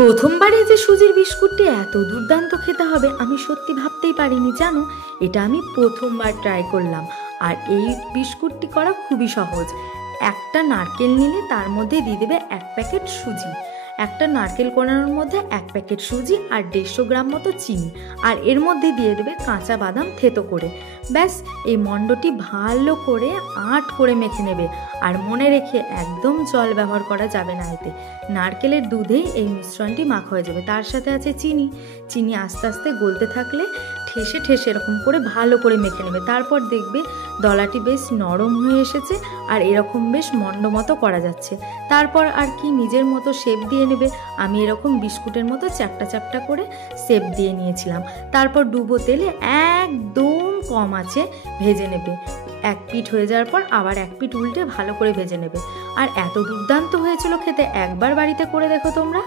প্রথমবারে যে সুজির বিস্কুটটি এত দুর্দান্ত খেতে হবে আমি সত্যি ভাবতেই পারিনি জানো। এটা আমি প্রথমবার ট্রাই করলাম। আর এই বিস্কুটটি করা খুবই সহজ। একটা নারকেল নিলে তার মধ্যে দিয়ে দেবে 1 প্যাকেট সুজি, একটা নারকেল কোড়ানোর মধ্যে 1 প্যাকেট সুজি আর 150 গ্রাম মতো চিনি, আর এর মধ্যে দিয়ে দেবে কাঁচা বাদাম থেতো করে। ব্যাস, এই মণ্ডটি ভালো করে আঁট করে মেখে নেবে। আর মনে রেখে একদম জল ব্যবহার করা যাবে না, এতে নারকেলের দুধেই এই মিশ্রণটি মাখা হয়ে যাবে। তার সাথে আছে চিনি। চিনি আস্তে আস্তে গলতে থাকলে ঠেসে ঠেসে এরকম করে ভালো করে মেখে নেবে। তারপর দেখবে দলাটি বেশ নরম হয়ে এসেছে আর এরকম বেশ মণ্ড মতো করা যাচ্ছে। তারপর আর কি নিজের মতো শেপ দিয়ে নেবে। আমি এরকম বিস্কুটের মতো চ্যাপ্টা চ্যাপ্টা করে শেপ দিয়ে নিয়েছিলাম। তারপর ডুবো তেলে একদম কম আঁচে ভেজে নেবে। 1 পিঠ হয়ে যাওয়ার পর আবার 1 পিঠ উল্টে ভালো করে ভেজে নেবে। আর এত দুর্দান্ত হয়েছিল খেতে, একবার বাড়িতে করে দেখো তোমরা।